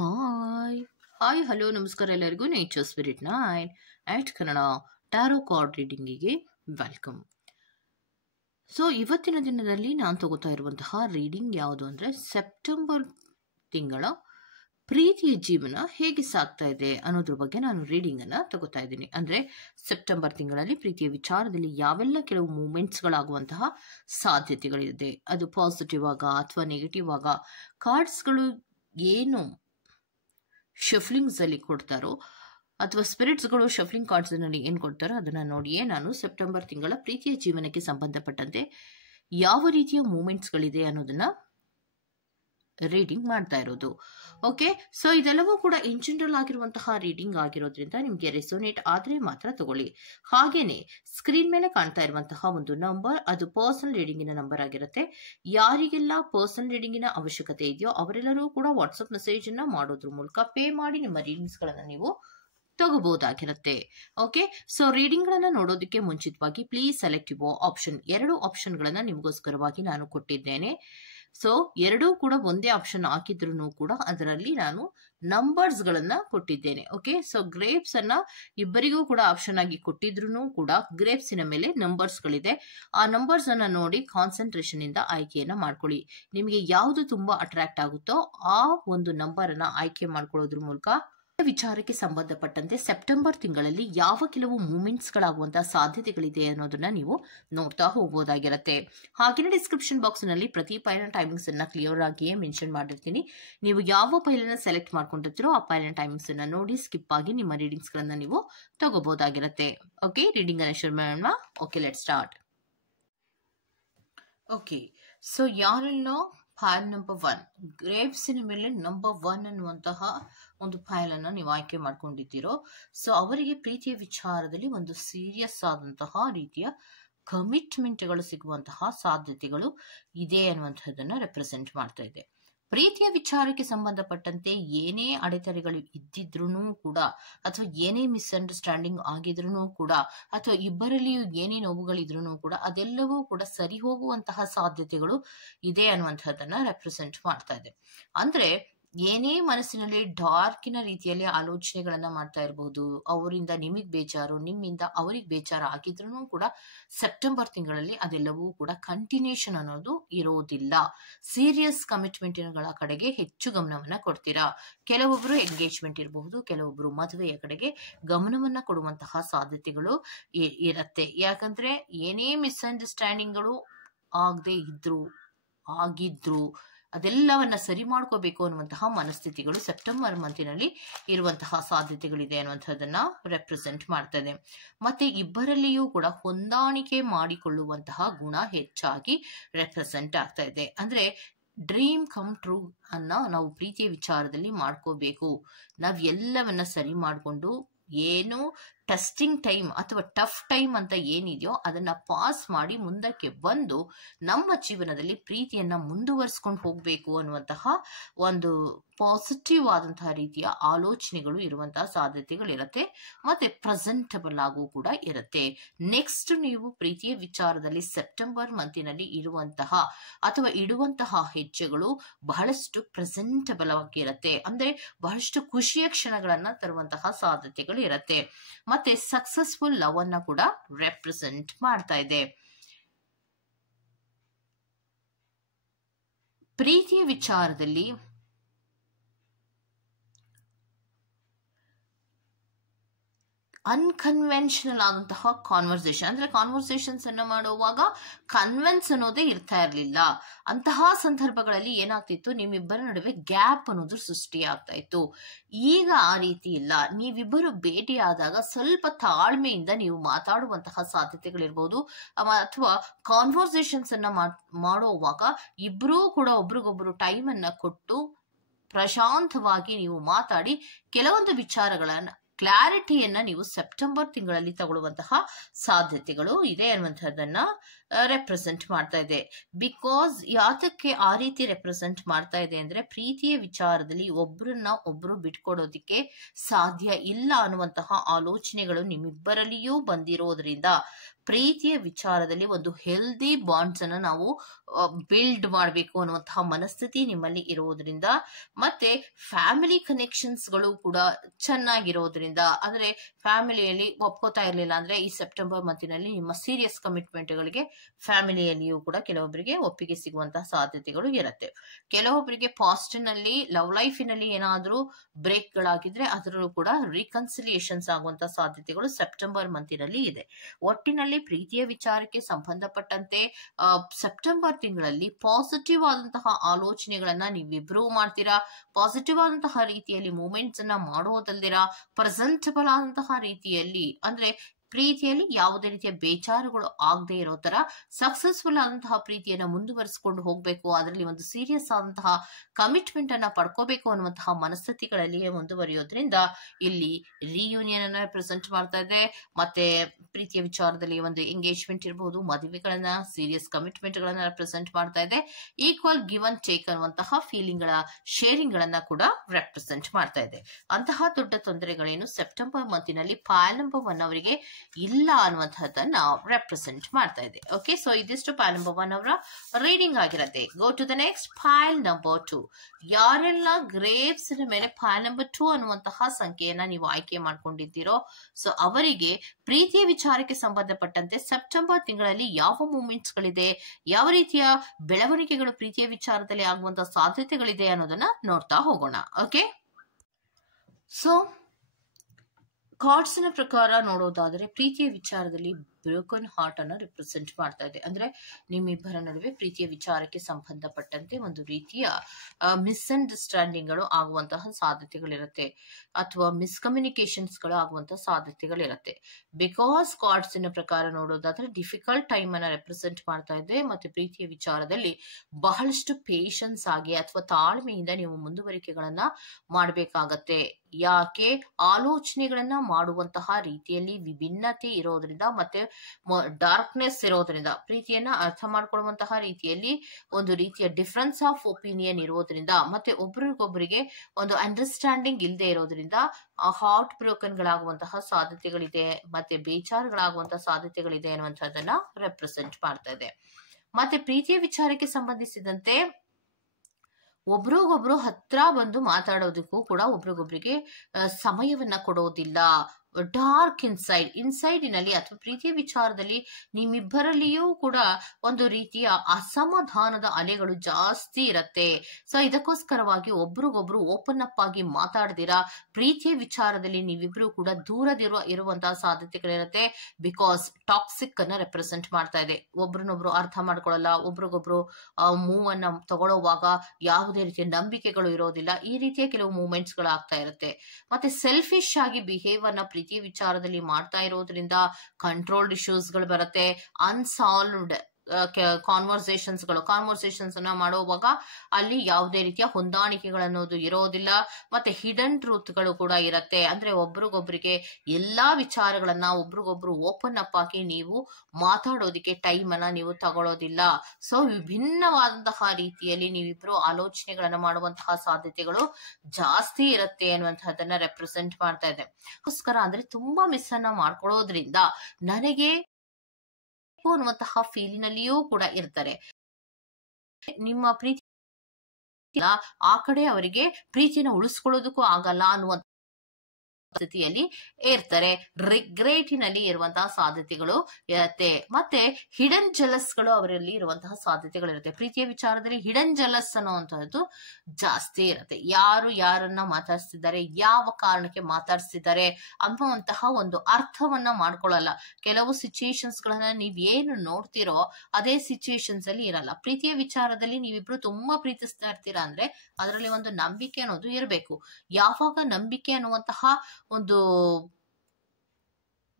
Hi hello ನಮಸ್ಕಾರ ಎಲ್ಲರಿಗೂ nature spirit 9 Kannada tarot card ರೀಡಿಂಗಿಗೆ ವೆಲ್ಕಮ್. ಸೊ ಇವತ್ತಿನ ದಿನದಲ್ಲಿ ನಾನು ತಗೋತಾ ಇರುವಂತಹ ರೀಡಿಂಗ್ ಯಾವುದು ಅಂದರೆ ಸೆಪ್ಟೆಂಬರ್ ತಿಂಗಳ ಪ್ರೀತಿಯ ಜೀವನ ಹೇಗೆ ಸಾಗ್ತಾ ಇದೆ ಅನ್ನೋದ್ರ ಬಗ್ಗೆ ನಾನು ರೀಡಿಂಗನ್ನು ತಗೋತಾ ಇದ್ದೀನಿ. ಅಂದರೆ ಸೆಪ್ಟೆಂಬರ್ ತಿಂಗಳಲ್ಲಿ ಪ್ರೀತಿಯ ವಿಚಾರದಲ್ಲಿ ಯಾವೆಲ್ಲ ಕೆಲವು ಮೂಮೆಂಟ್ಸ್ಗಳಾಗುವಂತಹ ಸಾಧ್ಯತೆಗಳಿದೆ, ಅದು ಪಾಸಿಟಿವ್ ಆಗ ಅಥವಾ ನೆಗೆಟಿವ್ ಆಗ, ಕಾರ್ಡ್ಸ್ಗಳು ಏನು ಶಫ್ಲಿಂಗ್ಸ್ ಅಲ್ಲಿ ಕೊಡ್ತಾರೋ ಅಥವಾ ಸ್ಪಿರಿಟ್ಸ್ಗಳು ಶಫ್ಲಿಂಗ್ ಕಾರ್ಡ್ಸ್ ನಲ್ಲಿ ಏನ್ ಕೊಡ್ತಾರೋ ಅದನ್ನ ನೋಡಿಯೇ ನಾನು ಸೆಪ್ಟೆಂಬರ್ ತಿಂಗಳ ಪ್ರೀತಿಯ ಜೀವನಕ್ಕೆ ಸಂಬಂಧಪಟ್ಟಂತೆ ಯಾವ ರೀತಿಯ ಮೂಮೆಂಟ್ಸ್ ಗಳಿದೆ ಅನ್ನೋದನ್ನ ರೀಡಿಂಗ್ ಮಾಡ್ತಾ ಇರೋದು. ಓಕೆ, ಸೊ ಇದೆಲ್ಲವೂ ಕೂಡ ಇನ್ ಜನರಲ್ ಆಗಿರುವಂತಹ ರೀಡಿಂಗ್ ಆಗಿರೋದ್ರಿಂದ ನಿಮ್ಗೆ ರೆಸೋನೇಟ್ ಆದ್ರೆ ಮಾತ್ರ ತಗೊಳ್ಳಿ. ಹಾಗೇನೆ ಸ್ಕ್ರೀನ್ ಮೇಲೆ ಕಾಣ್ತಾ ಇರುವಂತಹ ಒಂದು ನಂಬರ್, ಅದು ಪರ್ಸನಲ್ ರೀಡಿಂಗಿನ ನಂಬರ್ ಆಗಿರುತ್ತೆ. ಯಾರಿಗೆಲ್ಲ ಪರ್ಸನಲ್ ರೀಡಿಂಗಿನ ಅವಶ್ಯಕತೆ ಇದೆಯೋ ಅವರೆಲ್ಲರೂ ಕೂಡ ವಾಟ್ಸ್ಆಪ್ ಮೆಸೇಜ್ ಅನ್ನ ಮಾಡೋದ್ರ ಮೂಲಕ ಪೇ ಮಾಡಿ ನಿಮ್ಮ ರೀಡಿಂಗ್ಸ್ ಗಳನ್ನ ನೀವು ತಗೋಬಹುದಾಗಿರುತ್ತೆ. ಓಕೆ, ಸೊ ರೀಡಿಂಗ್ ಗಳನ್ನ ನೋಡೋದಕ್ಕೆ ಮುಂಚಿತವಾಗಿ please select your option. 2 option ಗಳನ್ನ ನಿಮಗೋಸ್ಕರವಾಗಿ ನಾನು ಕೊಟ್ಟಿದ್ದೇನೆ. ಸೊ ಎರಡೂ ಕೂಡ ಒಂದೇ ಆಪ್ಷನ್ ಹಾಕಿದ್ರು ಕೂಡ ಅದರಲ್ಲಿ ನಾನು ನಂಬರ್ಸ್ ಗಳನ್ನ ಕೊಟ್ಟಿದ್ದೇನೆ. ಓಕೆ, ಸೊ ಗ್ರೇಪ್ಸ್ ಅನ್ನ ಇಬ್ಬರಿಗೂ ಕೂಡ ಆಪ್ಷನ್ ಆಗಿ ಕೊಟ್ಟಿದ್ರು ಕೂಡ ಗ್ರೇಪ್ಸಿನ ಮೇಲೆ ನಂಬರ್ಸ್ ಗಳಿದೆ. ಆ ನಂಬರ್ಸ್ ಅನ್ನ ನೋಡಿ ಕಾನ್ಸಂಟ್ರೇಷನ್ ಇಂದ ಆಯ್ಕೆಯನ್ನ ಮಾಡ್ಕೊಳ್ಳಿ. ನಿಮಗೆ ಯಾವುದು ತುಂಬಾ ಅಟ್ರಾಕ್ಟ್ ಆಗುತ್ತೋ ಆ ಒಂದು ನಂಬರ್ ಅನ್ನ ಆಯ್ಕೆ ಮಾಡ್ಕೊಳ್ಳೋದ್ರ ಮೂಲಕ ವಿಚಾರಕ್ಕೆ ಸಂಬಂಧಪಟ್ಟಂತೆ ಸೆಪ್ಟೆಂಬರ್ ತಿಂಗಳಲ್ಲಿ ಯಾವ ಕೆಲವು ಮೂಮೆಂಟ್ಸ್ ಗಳಾಗುವಂತಹ ಸಾಧ್ಯತೆಗಳಿದೆ ಅನ್ನೋದನ್ನ ನೀವು ನೋಡ್ತಾ ಹೋಗಬಹುದಾಗಿರುತ್ತೆ. ಹಾಗೆಯೇ ಡಿಸ್ಕ್ರಿಪ್ಷನ್ ಬಾಕ್ಸ್ ನಲ್ಲಿ ಪ್ರತಿ ಪೈಲಿನ ಟೈಮಿಂಗ್ಸ್ ಅನ್ನ ಕ್ಲಿಯರ್ ಆಗಿಯೇ ಮೆನ್ಷನ್ ಮಾಡಿರ್ತೀನಿ. ನೀವು ಯಾವ ಪೈಲನ್ನ ಸೆಲೆಕ್ಟ್ ಮಾಡ್ಕೊಂಡಿರ್ತೀರೋ ಆ ಪೈಲಿನ ಟೈಮಿಂಗ್ಸ್ ಅನ್ನ ನೋಡಿ ಸ್ಕಿಪ್ ಆಗಿ ನಿಮ್ಮ ರೀಡಿಂಗ್ಸ್ ಗಳನ್ನ ನೀವು ತಗೋಬಹುದಾಗಿರುತ್ತೆ. ಓಕೆ, ರೀಡಿಂಗ್ ಅನ್ನ ಶುರು ಮಾಡೋಣ. Okay, let start. Okay, so ಯಾರೆಲ್ಲ ಫೈಲ್ ನಂಬರ್ 1 ಗ್ರೇಪ್ಸಿನ ಮೇಲೆ ನಂಬರ್ 1 ಅನ್ನುವಂತಹ ಒಂದು ಫೈಲ್ ಅನ್ನ ನೀವು ಆಯ್ಕೆ ಮಾಡ್ಕೊಂಡಿದ್ದೀರೋ, ಸೊ ಅವರಿಗೆ ಪ್ರೀತಿಯ ವಿಚಾರದಲ್ಲಿ ಒಂದು ಸೀರಿಯಸ್ ಆದಂತಹ ರೀತಿಯ ಕಮಿಟ್ಮೆಂಟ್ಗಳು ಸಿಗುವಂತಹ ಸಾಧ್ಯತೆಗಳು ಇದೆ ಅನ್ನುವಂಥದ್ದನ್ನ ರೆಪ್ರೆಸೆಂಟ್ ಮಾಡ್ತಾ ಇದೆ. ಪ್ರೀತಿಯ ವಿಚಾರಕ್ಕೆ ಸಂಬಂಧಪಟ್ಟಂತೆ ಏನೇ ಅಡೆತಡೆಗಳು ಇದ್ದಿದ್ರು ಕೂಡ ಅಥವಾ ಏನೇ ಮಿಸ್ಅಂಡರ್ಸ್ಟ್ಯಾಂಡಿಂಗ್ ಆಗಿದ್ರು ಕೂಡ ಅಥವಾ ಇಬ್ಬರಲ್ಲಿಯೂ ಏನೇ ನೋವುಗಳಿದ್ರು ಕೂಡ ಅದೆಲ್ಲವೂ ಕೂಡ ಸರಿ ಹೋಗುವಂತಹ ಸಾಧ್ಯತೆಗಳು ಇದೆ ಅನ್ನುವಂಥದ್ದನ್ನ ರೆಪ್ರೆಸೆಂಟ್ ಮಾಡ್ತಾ ಇದೆ. ಅಂದ್ರೆ ಏನೇ ಮನಸ್ಸಿನಲ್ಲಿ ಡಾರ್ಕಿನ ರೀತಿಯಲ್ಲಿ ಆಲೋಚನೆಗಳನ್ನ ಮಾಡ್ತಾ ಇರಬಹುದು, ಅವರಿಂದ ನಿಮಗ್ ಬೇಜಾರು, ನಿಮ್ಮಿಂದ ಅವರಿಗೆ ಬೇಜಾರು ಆಗಿದ್ರು ಕೂಡ ಸೆಪ್ಟೆಂಬರ್ ತಿಂಗಳಲ್ಲಿ ಅದೆಲ್ಲವೂ ಕೂಡ ಕಂಟಿನ್ಯೂಷನ್ ಅನ್ನೋದು ಇರೋದಿಲ್ಲ. ಸೀರಿಯಸ್ ಕಮಿಟ್ಮೆಂಟ್ಗಳ ಕಡೆಗೆ ಹೆಚ್ಚು ಗಮನವನ್ನ ಕೊಡ್ತೀರಾ. ಕೆಲವೊಬ್ರು ಎಂಗೇಜ್ಮೆಂಟ್ ಇರಬಹುದು, ಕೆಲವೊಬ್ರು ಮದುವೆಯ ಕಡೆಗೆ ಗಮನವನ್ನ ಕೊಡುವಂತಹ ಸಾಧ್ಯತೆಗಳು ಇರತ್ತೆ. ಯಾಕಂದ್ರೆ ಏನೇ ಮಿಸ್ಅಂಡರ್ಸ್ಟ್ಯಾಂಡಿಂಗ್ಗಳು ಆಗದೆ ಆಗಿದ್ರು ಅದೆಲ್ಲವನ್ನ ಸರಿ ಮಾಡ್ಕೋಬೇಕು ಅನ್ನುವಂತಹ ಮನಸ್ಥಿತಿಗಳು ಸೆಪ್ಟೆಂಬರ್ ಮಂತಿನಲ್ಲಿ ಇರುವಂತಹ ಸಾಧ್ಯತೆಗಳಿದೆ ಅನ್ನುವಂಥದ್ದನ್ನ ರೆಪ್ರೆಸೆಂಟ್ ಮಾಡ್ತದೆ. ಮತ್ತೆ ಇಬ್ಬರಲ್ಲಿಯೂ ಕೂಡ ಹೊಂದಾಣಿಕೆ ಮಾಡಿಕೊಳ್ಳುವಂತಹ ಗುಣ ಹೆಚ್ಚಾಗಿ ರೆಪ್ರೆಸೆಂಟ್ ಆಗ್ತಾ ಇದೆ. ಅಂದ್ರೆ ಡ್ರೀಮ್ ಕಮ್ ಟ್ರೂ ಅನ್ನ ನಾವು ಪ್ರೀತಿಯ ವಿಚಾರದಲ್ಲಿ ಮಾಡ್ಕೋಬೇಕು. ನಾವ್ ಎಲ್ಲವನ್ನ ಸರಿ ಮಾಡ್ಕೊಂಡು ಏನು ಟೆಸ್ಟಿಂಗ್ ಟೈಮ್ ಅಥವಾ ಟಫ್ ಟೈಮ್ ಅಂತ ಏನಿದೆಯೋ ಅದನ್ನ ಪಾಸ್ ಮಾಡಿ ಮುಂದಕ್ಕೆ ಬಂದು ನಮ್ಮ ಜೀವನದಲ್ಲಿ ಪ್ರೀತಿಯನ್ನ ಮುಂದುವರಿಸ್ಕೊಂಡು ಹೋಗ್ಬೇಕು ಅನ್ನುವಂತಹ ಒಂದು ಪಾಸಿಟಿವ್ ಆದಂತಹ ರೀತಿಯ ಆಲೋಚನೆಗಳು ಇರುವಂತಹ ಸಾಧ್ಯತೆಗಳಿರುತ್ತೆ. ಮತ್ತೆ ಪ್ರೆಸೆಂಟಬಲ್ ಆಗು ಕೂಡ ಇರುತ್ತೆ. ನೆಕ್ಸ್ಟ್ ನೀವು ಪ್ರೀತಿಯ ವಿಚಾರದಲ್ಲಿ ಸೆಪ್ಟೆಂಬರ್ ಮಂತಿನಲ್ಲಿ ಇರುವಂತಹ ಅಥವಾ ಇಡುವಂತಹ ಹೆಜ್ಜೆಗಳು ಬಹಳಷ್ಟು ಪ್ರೆಸೆಂಟಬಲ್ ಆಗಿರುತ್ತೆ. ಅಂದ್ರೆ ಬಹಳಷ್ಟು ಖುಷಿಯ ಕ್ಷಣಗಳನ್ನ ತರುವಂತಹ ಸಾಧ್ಯತೆಗಳು ಇರುತ್ತೆ. ಮತ್ತೆ ಸಕ್ಸಸ್ಫುಲ್ ಲವ್ ಅನ್ನ ಕೂಡ ರೆಪ್ರೆಸೆಂಟ್ ಮಾಡ್ತಾ ಇದೆ. ಪ್ರೀತಿಯ ವಿಚಾರದಲ್ಲಿ ಅನ್ಕನ್ವೆನ್ಷನಲ್ ಆದಂತಹ ಕಾನ್ವರ್ಸೇಷನ್, ಅಂದ್ರೆ ಕಾನ್ವರ್ಸೇಷನ್ಸ್ ಅನ್ನ ಮಾಡುವಾಗ ಕನ್ವೆನ್ಸ್ ಅನ್ನೋದೇ ಇರ್ತಾ ಇರ್ಲಿಲ್ಲ. ಅಂತಹ ಸಂದರ್ಭಗಳಲ್ಲಿ ಏನಾಗ್ತಿತ್ತು, ನಿಮ್ಮಿಬ್ಬರ ನಡುವೆ ಗ್ಯಾಪ್ ಅನ್ನೋದು ಸೃಷ್ಟಿ ಆಗ್ತಾ ಇತ್ತು. ಈಗ ಆ ರೀತಿ ಇಲ್ಲ. ನೀವಿಬ್ಬರು ಭೇಟಿ ಆದಾಗ ಸ್ವಲ್ಪ ತಾಳ್ಮೆಯಿಂದ ನೀವು ಮಾತಾಡುವಂತಹ ಸಾಧ್ಯತೆಗಳಿರ್ಬೋದು ಅಥವಾ ಕಾನ್ವರ್ಸೇಷನ್ಸ್ ಅನ್ನ ಮಾಡುವಾಗ ಇಬ್ರೂ ಕೂಡ ಒಬ್ರಿಗೊಬ್ರು ಟೈಮ್ ಅನ್ನ ಕೊಟ್ಟು ಪ್ರಶಾಂತವಾಗಿ ನೀವು ಮಾತಾಡಿ ಕೆಲವೊಂದು ವಿಚಾರಗಳನ್ನ ಕ್ಲಾರಿಟಿಯನ್ನ ನೀವು ಸೆಪ್ಟೆಂಬರ್ ತಿಂಗಳಲ್ಲಿ ತಗೊಳ್ಳುವಂತಹ ಸಾಧ್ಯತೆಗಳು ಇದೆ ಅನ್ನುವಂಥದ್ದನ್ನ ರೆಪ್ರೆಸೆಂಟ್ ಮಾಡ್ತಾ ಇದೆ. ಬಿಕಾಸ್ ಯಾತಕ್ಕೆ ಆ ರೀತಿ ರೆಪ್ರೆಸೆಂಟ್ ಮಾಡ್ತಾ ಇದೆ ಅಂದ್ರೆ ಪ್ರೀತಿಯ ವಿಚಾರದಲ್ಲಿ ಒಬ್ರನ್ನ ಒಬ್ರು ಬಿಟ್ಕೊಡೋದಿಕ್ಕೆ ಸಾಧ್ಯ ಇಲ್ಲ ಅನ್ನುವಂತಹ ಆಲೋಚನೆಗಳು ನಿಮ್ಮಿಬ್ಬರಲ್ಲಿಯೂ ಬಂದಿರೋದ್ರಿಂದ ಪ್ರೀತಿಯ ವಿಚಾರದಲ್ಲಿ ಒಂದು ಹೆಲ್ದಿ ಬಾಂಡ್ಸ್ ಅನ್ನ ನಾವು ಬಿಲ್ಡ್ ಮಾಡಬೇಕು ಅನ್ನುವಂತಹ ಮನಸ್ಥಿತಿ ನಿಮ್ಮಲ್ಲಿ ಇರುವುದರಿಂದ, ಮತ್ತೆ ಫ್ಯಾಮಿಲಿ ಕನೆಕ್ಷನ್ಸ್ ಗಳು ಕೂಡ ಚೆನ್ನಾಗಿರೋದ್ರಿಂದ, ಅಂದ್ರೆ ಫ್ಯಾಮಿಲಿಯಲ್ಲಿ ಒಪ್ಕೋತಾ ಇರಲಿಲ್ಲ ಅಂದ್ರೆ ಈ ಸೆಪ್ಟೆಂಬರ್ ಮಂತಿನಲ್ಲಿ ನಿಮ್ಮ ಸೀರಿಯಸ್ ಕಮಿಟ್ಮೆಂಟ್ ಗಳಿಗೆ ಫ್ಯಾಮಿಲಿಯಲ್ಲಿಯೂ ಕೂಡ ಕೆಲವೊಬ್ಬರಿಗೆ ಒಪ್ಪಿಗೆ ಸಿಗುವಂತಹ ಸಾಧ್ಯತೆಗಳು ಇರುತ್ತೆ. ಕೆಲವೊಬ್ಬರಿಗೆ ಪಾಸ್ಟಿನಲ್ಲಿ ಲವ್ ಲೈಫಿನಲ್ಲಿ ಏನಾದ್ರೂ ಬ್ರೇಕ್ ಗಳಾಗಿದ್ರೆ ಅದರಲ್ಲೂ ಕೂಡ ರಿಕನ್ಸಿಲಿಯೇಷನ್ಸ್ ಆಗುವಂತಹ ಸಾಧ್ಯತೆಗಳು ಸೆಪ್ಟೆಂಬರ್ ಮಂತಿನಲ್ಲಿ ಇದೆ. ಒಟ್ಟಿನಲ್ಲಿ ಪ್ರೀತಿಯ ವಿಚಾರಕ್ಕೆ ಸಂಬಂಧಪಟ್ಟಂತೆ ಸೆಪ್ಟೆಂಬರ್ ತಿಂಗಳಲ್ಲಿ ಪಾಸಿಟಿವ್ ಆದಂತಹ ಆಲೋಚನೆಗಳನ್ನ ನೀವಿಬ್ರು ಮಾಡ್ತೀರಾ. ಪಾಸಿಟಿವ್ ಆದಂತಹ ರೀತಿಯಲ್ಲಿ ಮೂವ್ಮೆಂಟ್ಸ್ ಅನ್ನ ಮಾಡೋದಲ್ದಿರಾ ಪ್ರೆಸೆಂಟಬಲ್ ಆದಂತಹ ರೀತಿಯಲ್ಲಿ, ಅಂದ್ರೆ ಪ್ರೀತಿಯಲ್ಲಿ ಯಾವುದೇ ರೀತಿಯ ಬೇಚಾರಗಳು ಆಗದೆ ಇರೋ ತರ ಸಕ್ಸಸ್ಫುಲ್ ಆದಂತಹ ಪ್ರೀತಿಯನ್ನ ಮುಂದುವರಿಸಿಕೊಂಡು ಹೋಗ್ಬೇಕು, ಅದರಲ್ಲಿ ಒಂದು ಸೀರಿಯಸ್ ಆದಂತಹ ಕಮಿಟ್ಮೆಂಟ್ ಅನ್ನ ಪಡ್ಕೋಬೇಕು ಅನ್ನುವಂತಹ ಮನಸ್ಥಿತಿಗಳಲ್ಲಿಯೇ ಮುಂದುವರಿಯೋದ್ರಿಂದ ಇಲ್ಲಿ ರಿಯೂನಿಯನ್ ಅನ್ನ ಪ್ರೆಸೆಂಟ್ ಮಾಡ್ತಾ ಇದೆ. ಮತ್ತೆ ಪ್ರೀತಿಯ ವಿಚಾರದಲ್ಲಿ ಒಂದು ಎಂಗೇಜ್ಮೆಂಟ್ ಇರಬಹುದು, ಮದುವೆಗಳನ್ನ, ಸೀರಿಯಸ್ ಕಮಿಟ್ಮೆಂಟ್ ಗಳನ್ನ ರೆಪ್ರೆಸೆಂಟ್ ಮಾಡ್ತಾ ಇದೆ. ಈಕ್ವಲ್ ಗಿವ್ ಅಂಡ್ ಟೇಕ್ ಅನ್ನುವಂತಹ ಫೀಲಿಂಗ್ ಗಳ ಶೇರಿಂಗ್ ಗಳನ್ನ ಕೂಡ ರೆಪ್ರೆಸೆಂಟ್ ಮಾಡ್ತಾ ಇದೆ. ಅಂತಹ ದೊಡ್ಡ ತೊಂದರೆಗಳೇನು ಸೆಪ್ಟೆಂಬರ್ ಮಂತಿನಲ್ಲಿ ಪಾಯಲ್ ನಂಬರ್ 1 ಅವರಿಗೆ ಇಲ್ಲ ಅನ್ನುವಂಥದ್ದನ್ನ ರೆಪ್ರೆಸೆಂಟ್ ಮಾಡ್ತಾ ಇದೆ. ಓಕೆ, ಸೊ ಇದಿಷ್ಟು ಪಾಯಲ್ ನಂಬರ್ 1 ಅವರ ರೀಡಿಂಗ್ ಆಗಿರುತ್ತೆ. Go to the next Payal number 2. ಯಾರೆಲ್ಲ ಗ್ರೇವ್ಸ್ ಮೇಲೆ ಪಾಯಲ್ ನಂಬರ್ 2 ಅನ್ನುವಂತಹ ಸಂಖ್ಯೆಯನ್ನ ನೀವು ಆಯ್ಕೆ ಮಾಡ್ಕೊಂಡಿದ್ದೀರೋ, ಸೊ ಅವರಿಗೆ ಪ್ರೀತಿಯ ವಿಚಾರಕ್ಕೆ ಸಂಬಂಧಪಟ್ಟಂತೆ ಸೆಪ್ಟೆಂಬರ್ ತಿಂಗಳಲ್ಲಿ ಯಾವ ಮೂವ್ಮೆಂಟ್ಸ್ ಗಳಿದೆ, ಯಾವ ರೀತಿಯ ಬೆಳವಣಿಗೆಗಳು ಪ್ರೀತಿಯ ವಿಚಾರದಲ್ಲಿ ಆಗುವಂತಹ ಸಾಧ್ಯತೆಗಳಿದೆ ಅನ್ನೋದನ್ನ ನೋಡ್ತಾ ಹೋಗೋಣ. ಓಕೆ, ಸೊ ಕಾರ್ಡ್ಸ್ ನ ಪ್ರಕಾರ ನೋಡೋದಾದ್ರೆ ಪ್ರೀತಿಯ ವಿಚಾರದಲ್ಲಿ ಬ್ರೋಕನ್ ಹಾರ್ಟ್ ಅನ್ನ ರಿಪ್ರೆಸೆಂಟ್ ಮಾಡ್ತಾ ಇದೆ. ಅಂದ್ರೆ ನಿಮ್ಮಿಬ್ಬರ ನಡುವೆ ಪ್ರೀತಿಯ ವಿಚಾರಕ್ಕೆ ಸಂಬಂಧಪಟ್ಟಂತೆ ಒಂದು ರೀತಿಯ ಮಿಸ್ಅಂಡರ್ಸ್ಟ್ಯಾಂಡಿಂಗ್ ಗಳು ಆಗುವಂತಹ ಸಾಧ್ಯತೆಗಳಿರುತ್ತೆ, ಅಥವಾ ಮಿಸ್ಕಮ್ಯುನಿಕೇಶನ್ಸ್ ಗಳು ಆಗುವಂತಹ ಸಾಧ್ಯತೆಗಳಿರುತ್ತೆ. ಬಿಕಾಸ್ ಕಾರ್ಡ್ಸ್ ನ ಪ್ರಕಾರ ನೋಡೋದಾದ್ರೆ ಡಿಫಿಕಲ್ಟ್ ಟೈಮ್ ಅನ್ನ ರೆಪ್ರೆಸೆಂಟ್ ಮಾಡ್ತಾ ಇದೆ. ಮತ್ತೆ ಪ್ರೀತಿಯ ವಿಚಾರದಲ್ಲಿ ಬಹಳಷ್ಟು ಪೇಷನ್ಸ್ ಆಗಿ ಅಥವಾ ತಾಳ್ಮೆಯಿಂದ ನೀವು ಮುಂದುವರಿಕೆಗಳನ್ನ ಮಾಡಬೇಕಾಗತ್ತೆ. ಯಾಕೆ ಆಲೋಚನೆಗಳನ್ನ ಮಾಡುವಂತಹ ರೀತಿಯಲ್ಲಿ ವಿಭಿನ್ನತೆ ಇರೋದ್ರಿಂದ, ಮತ್ತೆ ಡಾರ್ಕ್ನೆಸ್ ಇರೋದ್ರಿಂದ, ಪ್ರೀತಿಯನ್ನ ಅರ್ಥ ಮಾಡ್ಕೊಳ್ಳುವಂತಹ ರೀತಿಯಲ್ಲಿ ಒಂದು ರೀತಿಯ ಡಿಫರೆನ್ಸ್ ಆಫ್ ಒಪಿನಿಯನ್ ಇರೋದ್ರಿಂದ, ಮತ್ತೆ ಒಬ್ರಿಗೊಬ್ಬರಿಗೆ ಒಂದು ಅಂಡರ್ಸ್ಟ್ಯಾಂಡಿಂಗ್ ಇಲ್ಲದೆ ಇರೋದ್ರಿಂದ ಹಾರ್ಟ್ ಬ್ರೋಕನ್ ಗಳಾಗುವಂತಹ ಸಾಧ್ಯತೆಗಳಿದೆ, ಮತ್ತೆ ಬೇಚಾರಗಳಾಗುವಂತಹ ಸಾಧ್ಯತೆಗಳಿದೆ ಅನ್ನುವಂಥದ್ದನ್ನ ರೆಪ್ರೆಸೆಂಟ್ ಮಾಡ್ತಾ ಇದೆ. ಮತ್ತೆ ಪ್ರೀತಿಯ ವಿಚಾರಕ್ಕೆ ಸಂಬಂಧಿಸಿದಂತೆ ಒಬ್ರಿಗೊಬ್ರು ಹತ್ರ ಬಂದು ಮಾತಾಡೋದಕ್ಕೂ ಕೂಡ ಒಬ್ರಿಗೊಬ್ರಿಗೆ ಸಮಯವನ್ನ ಕೊಡೋದಿಲ್ಲ. ಡಾರ್ಕ್ ಇನ್ಸೈಡಿನಲ್ಲಿ ಅಥವಾ ಪ್ರೀತಿಯ ವಿಚಾರದಲ್ಲಿ ನಿಮ್ಮಿಬ್ಬರಲ್ಲಿಯೂ ಕೂಡ ಒಂದು ರೀತಿಯ ಅಸಮಾಧಾನದ ಅಲೆಗಳು ಜಾಸ್ತಿ ಇರತ್ತೆ. ಸೊ ಇದಕ್ಕೋಸ್ಕರವಾಗಿ ಒಬ್ರಿಗೊಬ್ರು ಓಪನ್ ಅಪ್ ಆಗಿ ಮಾತಾಡ್ದಿರಾ ಪ್ರೀತಿಯ ವಿಚಾರದಲ್ಲಿ ನೀವಿಬ್ರು ಕೂಡ ಇರುವಂತಹ ಸಾಧ್ಯತೆಗಳಿರುತ್ತೆ. ಬಿಕಾಸ್ ಟಾಕ್ಸಿಕ್ ಅನ್ನ ರೆಪ್ರೆಸೆಂಟ್ ಮಾಡ್ತಾ ಇದೆ. ಒಬ್ರನ್ನೊಬ್ರು ಅರ್ಥ ಮಾಡ್ಕೊಳ್ಳಲ್ಲ, ಒಬ್ರಿಗೊಬ್ರು ಮೂವ್ ಅನ್ನ ತಗೊಳ್ಳುವಾಗ ಯಾವುದೇ ರೀತಿಯ ನಂಬಿಕೆಗಳು ಇರೋದಿಲ್ಲ. ಈ ರೀತಿಯ ಕೆಲವು ಮೂವ್ಮೆಂಟ್ಸ್ ಗಳು ಆಗ್ತಾ ಇರುತ್ತೆ. ಮತ್ತೆ ಸೆಲ್ಫಿಶ್ ಆಗಿ ಬಿಹೇವ್ ಅನ್ನ ಪ್ರೀತಿಯ ವಿಚಾರದಲ್ಲಿ ಮಾಡ್ತಾ ಇರೋದ್ರಿಂದ ಕಂಟ್ರೋಲ್ಡ್ ಇಶ್ಯೂಸ್ ಗಳು ಬರುತ್ತೆ. ಅನ್ಸಾಲ್ವ್ಡ್ ಕಾನ್ವರ್ಸೇಷನ್ಸ್ ಅನ್ನ ಮಾಡುವಾಗ ಅಲ್ಲಿ ಯಾವುದೇ ರೀತಿಯ ಹೊಂದಾಣಿಕೆಗಳನ್ನೋದು ಇರೋದಿಲ್ಲ. ಮತ್ತೆ ಹಿಡನ್ ಟ್ರೂತ್ ಗಳು ಕೂಡ ಇರತ್ತೆ. ಅಂದ್ರೆ ಒಬ್ರಿಗೊಬ್ರಿಗೆ ಎಲ್ಲಾ ವಿಚಾರಗಳನ್ನ ಒಬ್ರಿಗೊಬ್ರು ಓಪನ್ ಅಪ್ ಆಗಿ ನೀವು ಮಾತಾಡೋದಿಕ್ಕೆ ಟೈಮ್ ಅನ್ನ ನೀವು ತಗೊಳ್ಳೋದಿಲ್ಲ. ಸೊ ವಿಭಿನ್ನವಾದಂತಹ ರೀತಿಯಲ್ಲಿ ನೀವಿಬ್ರು ಆಲೋಚನೆಗಳನ್ನ ಮಾಡುವಂತಹ ಸಾಧ್ಯತೆಗಳು ಜಾಸ್ತಿ ಇರುತ್ತೆ ಅನ್ನುವಂತಹದನ್ನ ರೆಪ್ರೆಸೆಂಟ್ ಮಾಡ್ತಾ ಇದೆ. ಅದಕ್ಕೋಸ್ಕರ ಅಂದ್ರೆ ತುಂಬಾ ಮಿಸ್ ಅನ್ನ ಮಾಡ್ಕೊಳ್ಳೋದ್ರಿಂದ ನನಗೆ ಅನ್ನುವಂತಹ ಫೀಲಿನಲ್ಲಿಯೂ ಕೂಡ ಇರ್ತಾರೆ. ನಿಮ್ಮ ಪ್ರೀತಿ ಆ ಕಡೆ ಅವರಿಗೆ ಪ್ರೀತಿನ ಉಳಿಸ್ಕೊಳ್ಳೋದಕ್ಕೂ ಆಗಲ್ಲ ಅನ್ನುವಂತ ಸ್ಥಿತಿಯಲ್ಲಿ ಇರ್ತಾರೆ. ರಿಗ್ರೇಟಿನಲ್ಲಿ ಇರುವಂತಹ ಸಾಧ್ಯತೆಗಳು ಇರುತ್ತೆ. ಮತ್ತೆ ಹಿಡನ್ ಜೆಲಸ್ ಗಳು ಅವರಲ್ಲಿ ಇರುವಂತಹ ಸಾಧ್ಯತೆಗಳು ಇರುತ್ತೆ. ಪ್ರೀತಿಯ ವಿಚಾರದಲ್ಲಿ ಹಿಡನ್ ಜೆಲಸ್ ಅನ್ನುವಂತಹದ್ದು ಜಾಸ್ತಿ ಇರುತ್ತೆ. ಯಾರು ಯಾರನ್ನ ಮಾತಾಡ್ಸ್ತಿದ್ದಾರೆ, ಯಾವ ಕಾರಣಕ್ಕೆ ಮಾತಾಡ್ಸ್ತಿದ್ದಾರೆ ಅನ್ನುವಂತಹ ಒಂದು ಅರ್ಥವನ್ನ ಮಾಡ್ಕೊಳ್ಳಲ್ಲ. ಕೆಲವು ಸಿಚುಯೇಷನ್ಸ್ ಗಳನ್ನ ನೀವ್ ಏನು ನೋಡ್ತಿರೋ ಅದೇ ಸಿಚುಯೇಷನ್ಸ್ ಅಲ್ಲಿ ಇರಲ್ಲ. ಪ್ರೀತಿಯ ವಿಚಾರದಲ್ಲಿ ನೀವಿಬ್ರು ತುಂಬಾ ಪ್ರೀತಿಸ್ತಾ ಇರ್ತೀರಾ ಅಂದ್ರೆ ಅದರಲ್ಲಿ ಒಂದು ನಂಬಿಕೆ ಅನ್ನೋದು ಇರಬೇಕು. ಯಾವಾಗ ನಂಬಿಕೆ ಅನ್ನುವಂತಹ ಒಂದು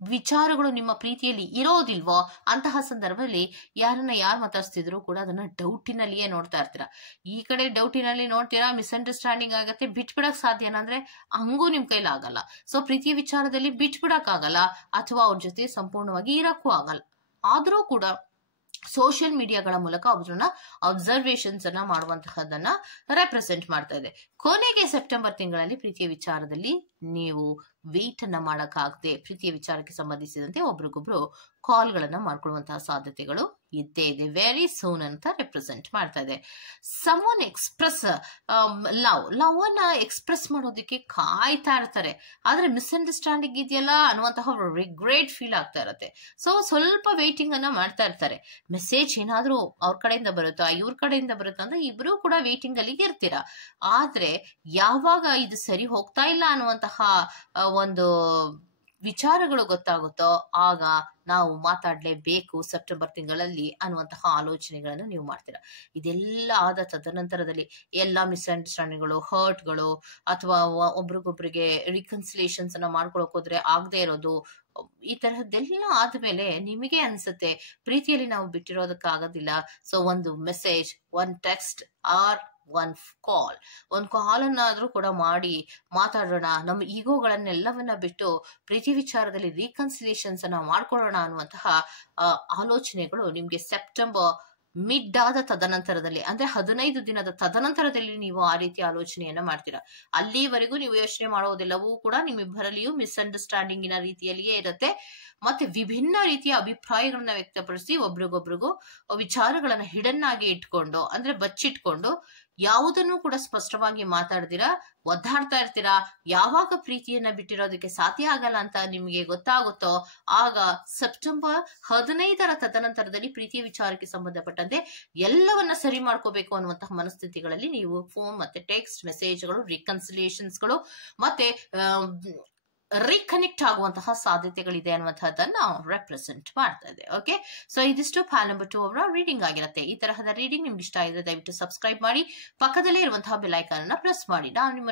ವಿಚಾರಗಳು ನಿಮ್ಮ ಪ್ರೀತಿಯಲ್ಲಿ ಇರೋದಿಲ್ವೋ ಅಂತಹ ಸಂದರ್ಭದಲ್ಲಿ ಯಾರನ್ನ ಯಾರು ಮಾತಾಡ್ಸ್ತಿದ್ರು ಕೂಡ ಅದನ್ನ ಡೌಟಿನಲ್ಲಿಯೇ ನೋಡ್ತಾ ಇರ್ತೀರಾ. ಈ ಕಡೆ ಡೌಟಿನಲ್ಲಿ ನೋಡ್ತೀರಾ, ಮಿಸ್ಅಂಡರ್ಸ್ಟ್ಯಾಂಡಿಂಗ್ ಆಗತ್ತೆ, ಬಿಟ್ಬಿಡಕ್ ಸಾಧ್ಯನಾ ಅಂದ್ರೆ ಹಂಗೂ ನಿಮ್ ಕೈಲಿ ಆಗಲ್ಲ. ಸೊ ಪ್ರೀತಿಯ ವಿಚಾರದಲ್ಲಿ ಬಿಟ್ಬಿಡಕ್ ಆಗಲ್ಲ ಅಥವಾ ಅವ್ರ ಜೊತೆ ಸಂಪೂರ್ಣವಾಗಿ ಇರಕ್ಕೂ ಆಗಲ್ಲ. ಆದ್ರೂ ಕೂಡ ಸೋಷಿಯಲ್ ಮೀಡಿಯಾಗಳ ಮೂಲಕ ಅವ್ರನ್ನ ಅಬ್ಸರ್ವೇಷನ್ಸ್ ಅನ್ನ ಮಾಡುವಂತಹದನ್ನ ರೆಪ್ರೆಸೆಂಟ್ ಮಾಡ್ತಾ ಇದೆ. ಕೊನೆಗೆ ಸೆಪ್ಟೆಂಬರ್ ತಿಂಗಳಲ್ಲಿ ಪ್ರೀತಿಯ ವಿಚಾರದಲ್ಲಿ ನೀವು ವೇಟ್ ಅನ್ನ ಮಾಡಕ್ಕಾಗದೆ ಪ್ರೀತಿಯ ವಿಚಾರಕ್ಕೆ ಸಂಬಂಧಿಸಿದಂತೆ ಒಬ್ರಿಗೊಬ್ರು ಕಾಲ್ಗಳನ್ನ ಮಾಡ್ಕೊಳ್ಳುವಂತಹ ಸಾಧ್ಯತೆಗಳು ಇದ್ದೇ ಇದೆ. ವೆರಿ ಸೂನ್ ಅಂತ ರೆಪ್ರೆಸೆಂಟ್ ಮಾಡ್ತಾ ಇದೆ. ಸಮನ್ ಎಕ್ಸ್ಪ್ರೆಸ್ ಲವ್ ಅನ್ನ ಎಕ್ಸ್ಪ್ರೆಸ್ ಮಾಡೋದಕ್ಕೆ ಕಾಯ್ತಾ ಇರ್ತಾರೆ, ಆದ್ರೆ ಮಿಸ್ಅಂಡರ್ಸ್ಟ್ಯಾಂಡಿಂಗ್ ಇದೆಯಲ್ಲ ಅನ್ನುವಂತಹ ರಿಗ್ರೆಟ್ ಫೀಲ್ ಆಗ್ತಾ ಇರತ್ತೆ. ಸೊ ಸ್ವಲ್ಪ ವೇಟಿಂಗ್ ಅನ್ನ ಮಾಡ್ತಾ ಇರ್ತಾರೆ. ಮೆಸೇಜ್ ಏನಾದ್ರೂ ಅವ್ರ ಕಡೆಯಿಂದ ಬರುತ್ತಾ ಇವ್ರ ಕಡೆಯಿಂದ ಬರುತ್ತಾ ಅಂದ್ರೆ ಇಬ್ರು ಕೂಡ ವೇಟಿಂಗ್ ಅಲ್ಲಿ ಇರ್ತೀರಾ. ಆದ್ರೆ ಯಾವಾಗ ಇದು ಸರಿ ಹೋಗ್ತಾ ಇಲ್ಲ ಅನ್ನುವಂತಹ ಒಂದು ವಿಚಾರಗಳು ಗೊತ್ತಾಗುತ್ತೋ ಆಗ ನಾವು ಮಾತಾಡ್ಲೇಬೇಕು ಸೆಪ್ಟೆಂಬರ್ ತಿಂಗಳಲ್ಲಿ ಅನ್ನುವಂತಹ ಆಲೋಚನೆಗಳನ್ನು ನೀವು ಮಾಡ್ತೀರಾ. ಇದೆಲ್ಲ ಆದ ತದನಂತರದಲ್ಲಿ ಎಲ್ಲಾ ಮಿಸ್ಅಂಡರ್ಸ್ಟ್ಯಾಂಡಿಂಗ್ಗಳು, ಹರ್ಟ್ಗಳು ಅಥವಾ ಒಬ್ರಿಗೊಬ್ರಿಗೆ ರಿಕನ್ಸಿಲೇಷನ್ಸ್ ಅನ್ನ ಮಾಡ್ಕೊಳಕ್ ಹೋದ್ರೆ ಆಗದೆ ಇರೋದು, ಈ ತರಹದ್ದೆಲ್ಲ ಆದ್ಮೇಲೆ ನಿಮಗೆ ಅನ್ಸುತ್ತೆ ಪ್ರೀತಿಯಲ್ಲಿ ನಾವು ಬಿಟ್ಟಿರೋದಕ್ಕಾಗೋದಿಲ್ಲ. ಸೊ ಒಂದು message, one text or one call ಅನ್ನಾದ್ರೂ ಕೂಡ ಮಾಡಿ ಮಾತಾಡೋಣ, ನಮ್ಮ ಈಗೋಗಳನ್ನೆಲ್ಲವನ್ನ ಬಿಟ್ಟು ಪ್ರೀತಿ ವಿಚಾರದಲ್ಲಿ ರೀಕನ್ಸಿಲೇಷನ್ಸ್ ಅನ್ನ ಮಾಡ್ಕೊಳ್ಳೋಣ ಅನ್ನುವಂತಹ ಆಲೋಚನೆಗಳು ನಿಮ್ಗೆ ಸೆಪ್ಟೆಂಬರ್ ಮಿಡ್ ಆದ ತದನಂತರದಲ್ಲಿ ಅಂದ್ರೆ 15 ದಿನದ ತದನಂತರದಲ್ಲಿ ನೀವು ಆ ರೀತಿ ಆಲೋಚನೆಯನ್ನ ಮಾಡ್ತೀರಾ. ಅಲ್ಲಿವರೆಗೂ ನೀವು ಯೋಚನೆ ಮಾಡೋದೆಲ್ಲವೂ ಕೂಡ ನಿಮ್ಮಿಬ್ಬರಲ್ಲಿಯೂ ಮಿಸ್ಅಂಡರ್ಸ್ಟ್ಯಾಂಡಿಂಗಿನ ರೀತಿಯಲ್ಲಿಯೇ ಇರುತ್ತೆ. ಮತ್ತೆ ವಿಭಿನ್ನ ರೀತಿಯ ಅಭಿಪ್ರಾಯಗಳನ್ನ ವ್ಯಕ್ತಪಡಿಸಿ ಒಬ್ರಿಗೊಬ್ರಿಗೂ ವಿಚಾರಗಳನ್ನ ಹಿಡನ್ ಆಗಿ ಇಟ್ಕೊಂಡು ಅಂದ್ರೆ ಬಚ್ಚಿಟ್ಕೊಂಡು ಯಾವುದನ್ನು ಕೂಡ ಸ್ಪಷ್ಟವಾಗಿ ಮಾತಾಡ್ದಿರಾ ಒದ್ದಾಡ್ತಾ ಇರ್ತೀರಾ. ಯಾವಾಗ ಪ್ರೀತಿಯನ್ನ ಬಿಟ್ಟಿರೋದಕ್ಕೆ ಸಾಧ್ಯ ಆಗಲ್ಲ ಅಂತ ನಿಮ್ಗೆ ಗೊತ್ತಾಗುತ್ತೋ ಆಗ ಸೆಪ್ಟೆಂಬರ್ 15ರ ತದನಂತರದಲ್ಲಿ ಪ್ರೀತಿಯ ವಿಚಾರಕ್ಕೆ ಸಂಬಂಧಪಟ್ಟಂತೆ ಎಲ್ಲವನ್ನ ಸರಿ ಮಾಡ್ಕೋಬೇಕು ಅನ್ನುವಂತಹ ಮನಸ್ಥಿತಿಗಳಲ್ಲಿ ನೀವು ಫೋನ್ ಮತ್ತೆ ಟೆಕ್ಸ್ಟ್ ಮೆಸೇಜ್ಗಳು, ರಿಕನ್ಸಿಲೇಷನ್ಸ್ಗಳು ಮತ್ತೆ ರೀಕನೆಕ್ಟ್ ಆಗುವಂತಹ ಸಾಧ್ಯತೆಗಳಿದೆ ಅನ್ನುವಂತಹದನ್ನ ರೆಪ್ರೆಸೆಂಟ್ ಮಾಡ್ತಾ ಇದೆ. ಓಕೆ, ಸೊ ಇದಿಷ್ಟು ಪ್ಯಾಲ್ ನಂಬರ್ 2 ಅವರ ರೀಡಿಂಗ್ ಆಗಿರುತ್ತೆ. ಈ ತರಹದ ರೀಡಿಂಗ್ ನಿಮ್ಗೆ ಇಷ್ಟ ಇದ್ರೆ ದಯವಿಟ್ಟು ಸಬ್ಸ್ಕ್ರೈಬ್ ಮಾಡಿ, ಪಕ್ಕದಲ್ಲೇ ಇರುವಂತಹ ಬೆಲ್ ಐಕಾನ್ ಅನ್ನ ಪ್ರೆಸ್ ಮಾಡಿ. ನಾನು ನಿಮ್ಮ